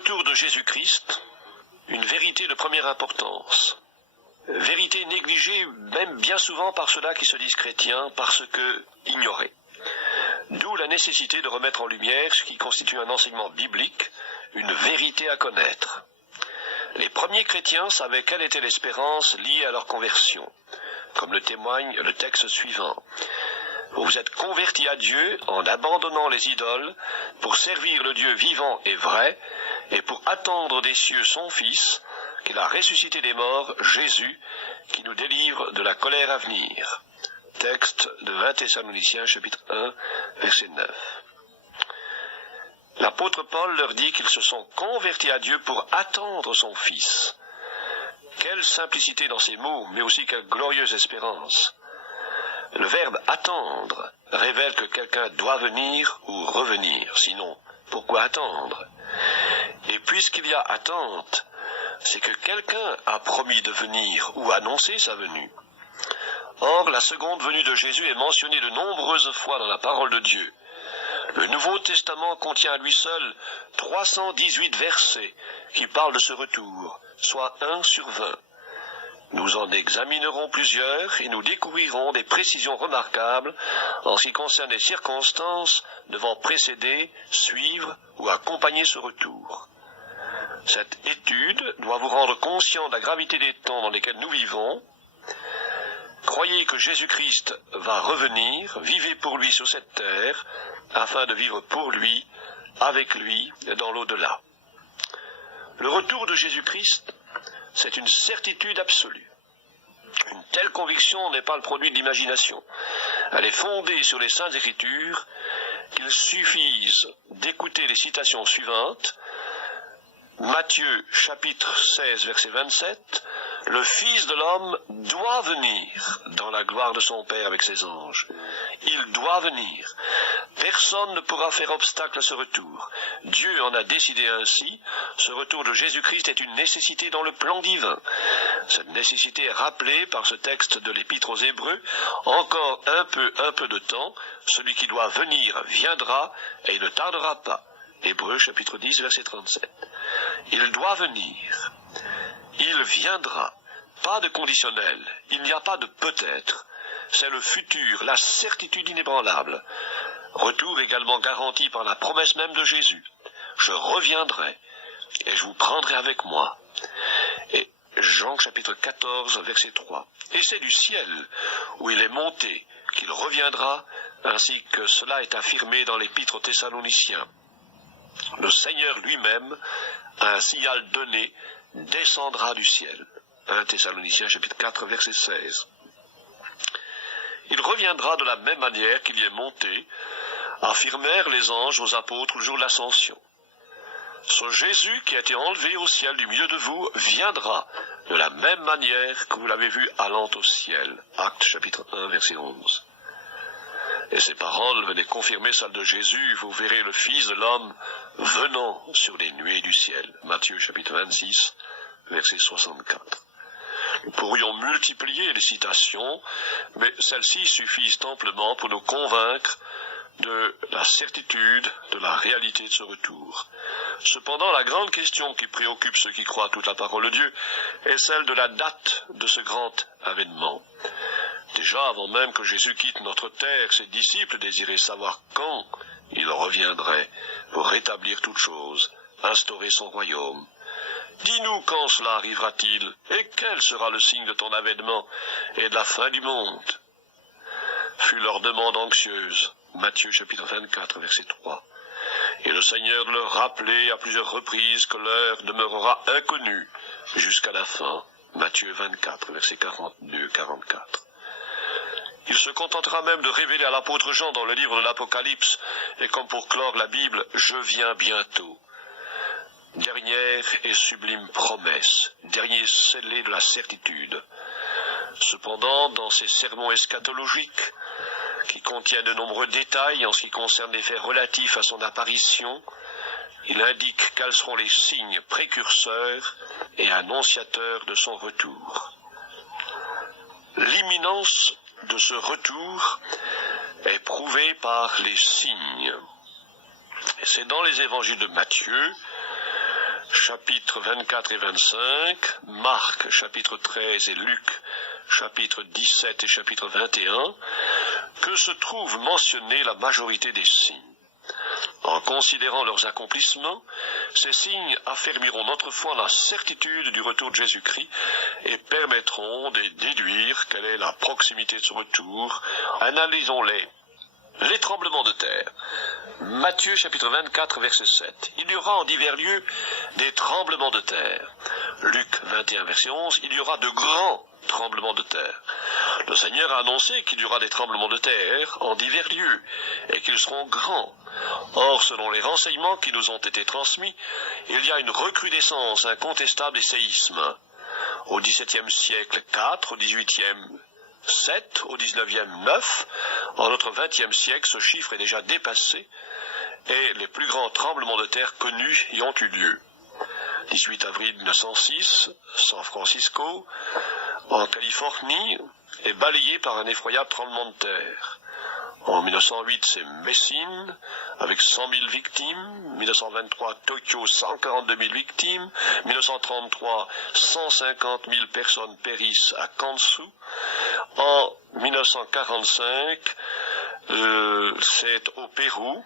retour de Jésus-Christ, une vérité de première importance. Vérité négligée même bien souvent par ceux-là qui se disent chrétiens parce que ignorés. D'où la nécessité de remettre en lumière ce qui constitue un enseignement biblique, une vérité à connaître. Les premiers chrétiens savaient quelle était l'espérance liée à leur conversion, comme le témoigne le texte suivant. Vous vous êtes convertis à Dieu en abandonnant les idoles pour servir le Dieu vivant et vrai et pour attendre des cieux son Fils, qu'il a ressuscité des morts, Jésus, qui nous délivre de la colère à venir. Texte de 1 Thessaloniciens, chapitre 1, verset 9. L'apôtre Paul leur dit qu'ils se sont convertis à Dieu pour attendre son Fils. Quelle simplicité dans ces mots, mais aussi quelle glorieuse espérance. Le verbe « attendre » révèle que quelqu'un doit venir ou revenir, sinon, pourquoi attendre? Et puisqu'il y a attente, c'est que quelqu'un a promis de venir ou annoncer sa venue. Or, la seconde venue de Jésus est mentionnée de nombreuses fois dans la parole de Dieu. Le Nouveau Testament contient à lui seul 318 versets qui parlent de ce retour, soit 1 sur 20. Nous en examinerons plusieurs et nous découvrirons des précisions remarquables en ce qui concerne les circonstances devant précéder, suivre ou accompagner ce retour. Cette étude doit vous rendre conscient de la gravité des temps dans lesquels nous vivons. Croyez que Jésus-Christ va revenir, vivez pour lui sur cette terre, afin de vivre pour lui, avec lui, dans l'au-delà. Le retour de Jésus-Christ, c'est une certitude absolue. Une telle conviction n'est pas le produit de l'imagination. Elle est fondée sur les Saintes Écritures, qu'il suffise d'écouter les citations suivantes. Matthieu, chapitre 16, verset 27, « Le Fils de l'homme doit venir dans la gloire de son Père avec ses anges. Il doit venir. Personne ne pourra faire obstacle à ce retour. Dieu en a décidé ainsi. Ce retour de Jésus-Christ est une nécessité dans le plan divin. Cette nécessité est rappelée par ce texte de l'Épître aux Hébreux. Encore un peu de temps, celui qui doit venir viendra et il ne tardera pas. » Hébreux, chapitre 10, verset 37. Il doit venir. Il viendra. Pas de conditionnel. Il n'y a pas de peut-être. C'est le futur, la certitude inébranlable. Retour également garanti par la promesse même de Jésus. Je reviendrai et je vous prendrai avec moi. Et Jean chapitre 14, verset 3. Et c'est du ciel où il est monté qu'il reviendra, ainsi que cela est affirmé dans l'Épître aux Thessaloniciens. Le Seigneur lui-même, à un signal donné, descendra du ciel. 1 Thessaloniciens chapitre 4, verset 16. Il reviendra de la même manière qu'il y est monté, affirmèrent les anges aux apôtres le jour de l'ascension. Ce Jésus qui a été enlevé au ciel du milieu de vous viendra de la même manière que vous l'avez vu allant au ciel. Actes chapitre 1, verset 11. Et ces paroles venaient confirmer celles de Jésus. Vous verrez le Fils de l'homme venant sur les nuées du ciel. Matthieu chapitre 26, verset 64. Nous pourrions multiplier les citations, mais celles-ci suffisent amplement pour nous convaincre de la certitude, de la réalité de ce retour. Cependant, la grande question qui préoccupe ceux qui croient à toute la parole de Dieu est celle de la date de ce grand avènement. Déjà, avant même que Jésus quitte notre terre, ses disciples désiraient savoir quand il reviendrait pour rétablir toutes choses, instaurer son royaume. Dis-nous quand cela arrivera-t-il, et quel sera le signe de ton avènement et de la fin du monde? Fut leur demande anxieuse. Matthieu chapitre 24, verset 3. Et le Seigneur leur rappelait à plusieurs reprises que l'heure demeurera inconnue jusqu'à la fin. Matthieu 24, verset 42-44. Il se contentera même de révéler à l'apôtre Jean dans le livre de l'Apocalypse, et comme pour clore la Bible, « Je viens bientôt ». Dernière et sublime promesse, dernier scellé de la certitude. Cependant, dans ces sermons eschatologiques, qui contiennent de nombreux détails en ce qui concerne les faits relatifs à son apparition, il indique quels seront les signes précurseurs et annonciateurs de son retour. L'imminence de ce retour est prouvée par les signes. Et c'est dans les évangiles de Matthieu chapitres 24 et 25, Marc, chapitre 13 et Luc, chapitre 17 et chapitre 21, que se trouve mentionnée la majorité des signes. En considérant leurs accomplissements, ces signes affermiront notre foi en la certitude du retour de Jésus-Christ et permettront de déduire quelle est la proximité de ce retour. Analysons-les. Les tremblements de terre. Matthieu chapitre 24 verset 7. Il y aura en divers lieux des tremblements de terre. Luc 21 verset 11. Il y aura de grands tremblements de terre. Le Seigneur a annoncé qu'il y aura des tremblements de terre en divers lieux et qu'ils seront grands. Or, selon les renseignements qui nous ont été transmis, il y a une recrudescence incontestable des séismes. Au XVIIe siècle 4, au XVIIIe 7, au XIXe 9, en notre XXe siècle, ce chiffre est déjà dépassé et les plus grands tremblements de terre connus y ont eu lieu. 18 avril 1906, San Francisco, en Californie, est balayé par un effroyable tremblement de terre. En 1908, c'est Messine, avec 100 000 victimes. 1923, Tokyo, 142 000 victimes. 1933, 150 000 personnes périssent à Kansu. En 1945, c'est au Pérou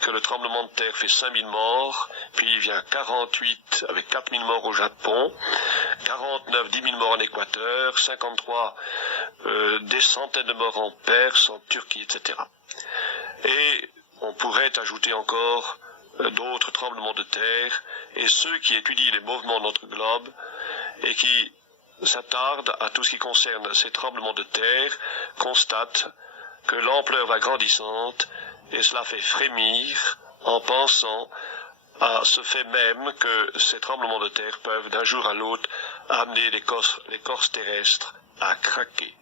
que le tremblement de terre fait 5 000 morts, puis il vient 48 avec 4 000 morts au Japon, 49, 10 000 morts en Équateur, 53, des centaines de morts en Perse, en Turquie, etc. Et on pourrait ajouter encore d'autres tremblements de terre, et ceux qui étudient les mouvements de notre globe et qui s'attardent à tout ce qui concerne ces tremblements de terre constatent que l'ampleur va grandissante, et cela fait frémir en pensant à ce fait même que ces tremblements de terre peuvent d'un jour à l'autre amener l'écorce terrestre à craquer.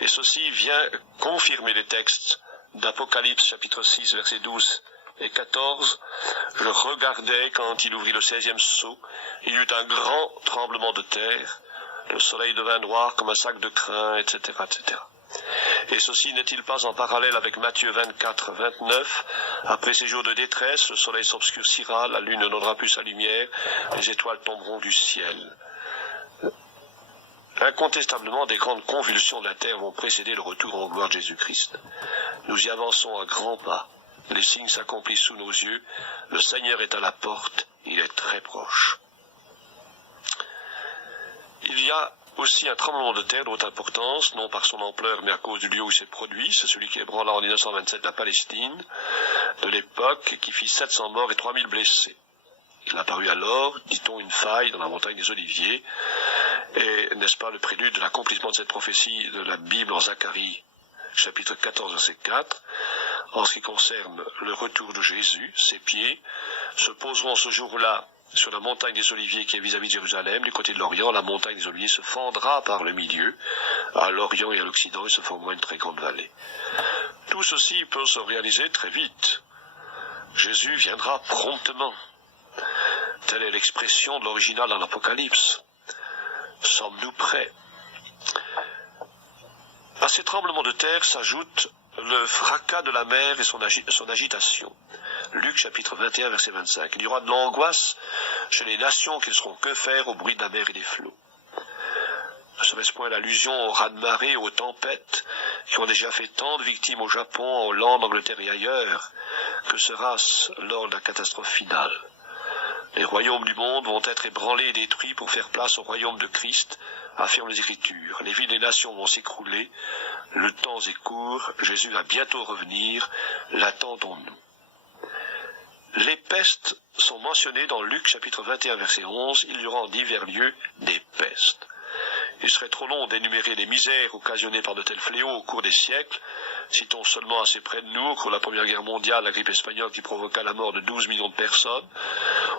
Et ceci vient confirmer les textes d'Apocalypse chapitre 6 versets 12 et 14. Je regardais quand il ouvrit le 16e sceau, il y eut un grand tremblement de terre, le soleil devint noir comme un sac de crin, etc., etc. Et ceci n'est-il pas en parallèle avec Matthieu 24, 29, après ces jours de détresse, le soleil s'obscurcira, la lune ne donnera plus sa lumière, les étoiles tomberont du ciel. Incontestablement, des grandes convulsions de la terre vont précéder le retour en gloire de Jésus-Christ. Nous y avançons à grands pas. Les signes s'accomplissent sous nos yeux. Le Seigneur est à la porte. Il est très proche. Il y a aussi un tremblement de terre de haute importance, non par son ampleur, mais à cause du lieu où il s'est produit. C'est celui qui ébranla en 1927 la Palestine de l'époque, qui fit 700 morts et 3000 blessés. Il apparut alors, dit-on, une faille dans la montagne des Oliviers, et n'est-ce pas le prélude de l'accomplissement de cette prophétie de la Bible en Zacharie, chapitre 14, verset 4, en ce qui concerne le retour de Jésus, ses pieds se poseront ce jour-là sur la montagne des Oliviers qui est vis-à-vis de Jérusalem, du côté de l'Orient. La montagne des Oliviers se fendra par le milieu, à l'Orient et à l'Occident, et se formera une très grande vallée. Tout ceci peut se réaliser très vite. Jésus viendra promptement. Telle est l'expression de l'original dans l'Apocalypse. Sommes-nous prêts? À ces tremblements de terre s'ajoute le fracas de la mer et son agitation. Luc chapitre 21 verset 25. Il y aura de l'angoisse chez les nations qui ne sauront que faire au bruit de la mer et des flots. Ne serait-ce point l'allusion aux raz-de-marée, aux tempêtes qui ont déjà fait tant de victimes au Japon, en Hollande, Angleterre et ailleurs? Que sera-ce lors de la catastrophe finale? Les royaumes du monde vont être ébranlés et détruits pour faire place au royaume de Christ, affirment les Écritures. Les villes et nations vont s'écrouler. Le temps est court. Jésus va bientôt revenir. L'attendons-nous. Les pestes sont mentionnées dans Luc chapitre 21 verset 11. Il y aura en divers lieux des pestes. Il serait trop long d'énumérer les misères occasionnées par de tels fléaux au cours des siècles. Citons seulement assez près de nous, au cours de la Première Guerre mondiale, la grippe espagnole qui provoqua la mort de 12 millions de personnes.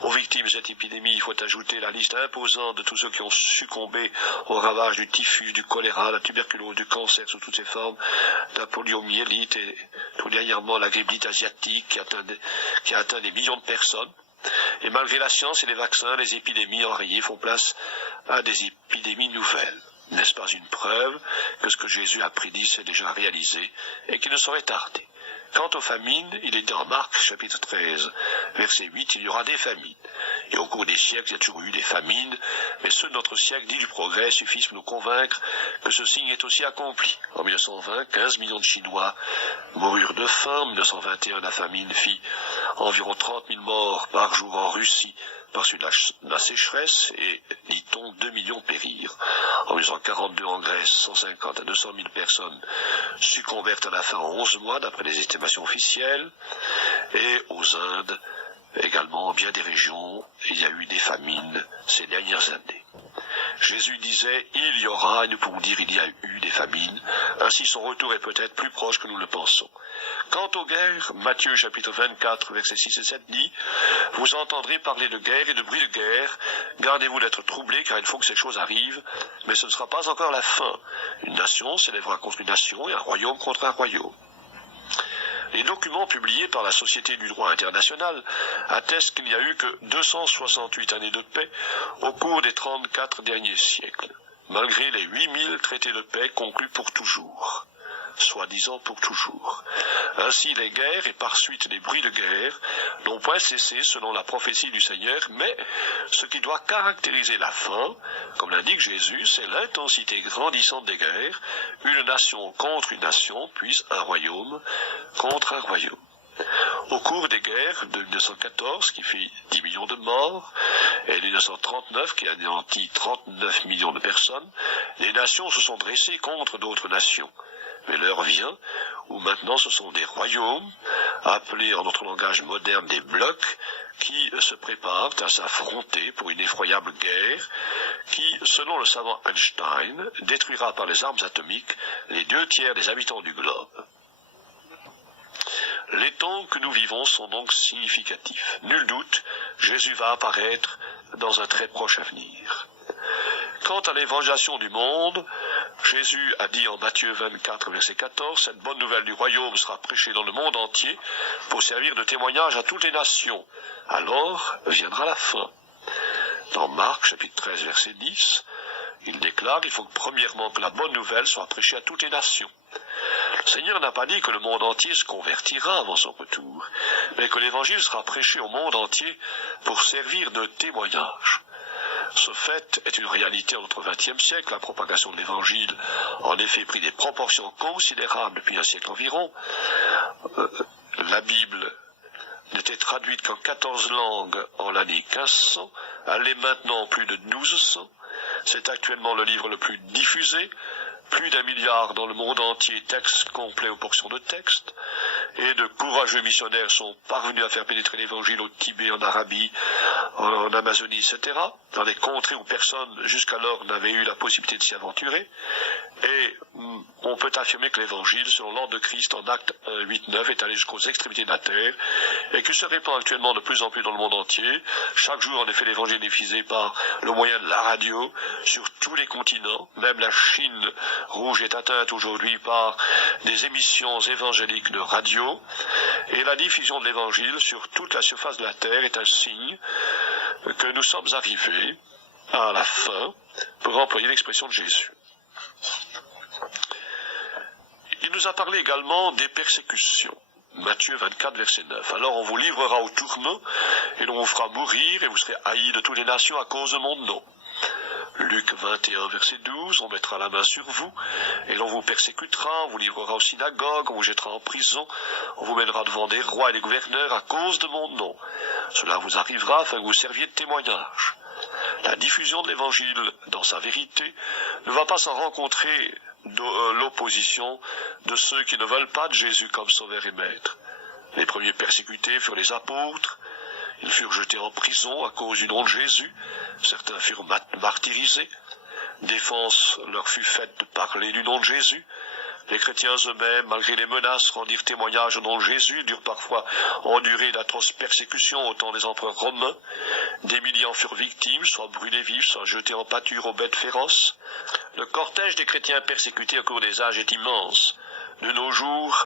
Aux victimes de cette épidémie, il faut ajouter la liste imposante de tous ceux qui ont succombé aux ravages du typhus, du choléra, la tuberculose, du cancer sous toutes ses formes, de la poliomyélite et tout dernièrement la grippe dite asiatique qui a atteint des millions de personnes. Et malgré la science et les vaccins, les épidémies enrayées font place à des épidémies nouvelles. N'est-ce pas une preuve que ce que Jésus a prédit s'est déjà réalisé et qu'il ne saurait tarder? Quant aux famines, il est dans Marc chapitre 13, verset 8, il y aura des famines. Et au cours des siècles, il y a toujours eu des famines, mais ceux de notre siècle, dit du progrès, suffisent pour nous convaincre que ce signe est aussi accompli. En 1920, 15 millions de Chinois moururent de faim. En 1921, la famine fit environ 30 000 morts par jour en Russie par suite de la sécheresse, et, dit-on, 2 millions périrent. En 1942, en Grèce, 150 à 200 000 personnes succombèrent à la faim en 11 mois, d'après les estimations officielles. Et aux Indes, également, en bien des régions, il y a eu des famines ces dernières années. Jésus disait, il y aura, et nous pouvons dire, il y a eu des famines. Ainsi, son retour est peut-être plus proche que nous le pensons. Quant aux guerres, Matthieu chapitre 24, versets 6 et 7 dit, vous entendrez parler de guerre et de bruit de guerre. Gardez-vous d'être troublés, car il faut que ces choses arrivent. Mais ce ne sera pas encore la fin. Une nation s'élèvera contre une nation et un royaume contre un royaume. Les documents publiés par la Société du droit international attestent qu'il n'y a eu que 268 années de paix au cours des 34 derniers siècles, malgré les 8000 traités de paix conclus pour toujours, soi-disant pour toujours. Ainsi, les guerres et par suite les bruits de guerre n'ont point cessé selon la prophétie du Seigneur, mais ce qui doit caractériser la fin, comme l'indique Jésus, c'est l'intensité grandissante des guerres, une nation contre une nation, puis un royaume contre un royaume. Au cours des guerres de 1914, qui fit 10 millions de morts, et de 1939, qui anéantit 39 millions de personnes, les nations se sont dressées contre d'autres nations. Mais l'heure vient où maintenant ce sont des royaumes, appelés en notre langage moderne des blocs, qui se préparent à s'affronter pour une effroyable guerre qui, selon le savant Einstein, détruira par les armes atomiques les 2/3 des habitants du globe. Les temps que nous vivons sont donc significatifs. Nul doute, Jésus va apparaître dans un très proche avenir. Quant à l'évangélisation du monde, Jésus a dit en Matthieu 24, verset 14, « Cette bonne nouvelle du royaume sera prêchée dans le monde entier pour servir de témoignage à toutes les nations. Alors viendra la fin. » Dans Marc, chapitre 13, verset 10, il déclare qu'il faut premièrement que la bonne nouvelle soit prêchée à toutes les nations. Le Seigneur n'a pas dit que le monde entier se convertira avant son retour, mais que l'évangile sera prêché au monde entier pour servir de témoignage. Ce fait est une réalité en notre XXe siècle. La propagation de l'Évangile en effet pris des proportions considérables depuis un siècle environ. La Bible n'était traduite qu'en 14 langues en l'année 1500, elle est maintenant en plus de 1200. C'est actuellement le livre le plus diffusé. Plus d'1 milliard dans le monde entier, textes complets aux portions de textes, et de courageux missionnaires sont parvenus à faire pénétrer l'Évangile au Tibet, en Arabie, en Amazonie, etc., dans des contrées où personne jusqu'alors n'avait eu la possibilité de s'y aventurer. Et on peut affirmer que l'Évangile, selon l'ordre de Christ, en Actes 8-9, est allé jusqu'aux extrémités de la terre, et qu'il se répand actuellement de plus en plus dans le monde entier. Chaque jour, en effet, l'Évangile est diffusé par le moyen de la radio, sur tous les continents. Même la Chine rouge est atteinte aujourd'hui par des émissions évangéliques de radio, et la diffusion de l'Évangile sur toute la surface de la terre est un signe que nous sommes arrivés à la fin, pour employer l'expression de Jésus. Il nous a parlé également des persécutions. Matthieu 24, verset 9. Alors on vous livrera au tourment, et l'on vous fera mourir, et vous serez haïs de toutes les nations à cause de mon nom. Luc 21, verset 12, on mettra la main sur vous, et l'on vous persécutera, on vous livrera aux synagogues, on vous jettera en prison, on vous mènera devant des rois et des gouverneurs à cause de mon nom. Cela vous arrivera afin que vous serviez de témoignage. La diffusion de l'Évangile dans sa vérité ne va pas sans rencontrer l'opposition de ceux qui ne veulent pas de Jésus comme sauveur et maître. Les premiers persécutés furent les apôtres. Ils furent jetés en prison à cause du nom de Jésus. Certains furent martyrisés. Défense leur fut faite de parler du nom de Jésus. Les chrétiens eux-mêmes, malgré les menaces, rendirent témoignage au nom de Jésus, durent parfois endurer d'atroces persécutions au temps des empereurs romains. Des milliers en furent victimes, soit brûlés vifs, soit jetés en pâture aux bêtes féroces. Le cortège des chrétiens persécutés au cours des âges est immense. De nos jours,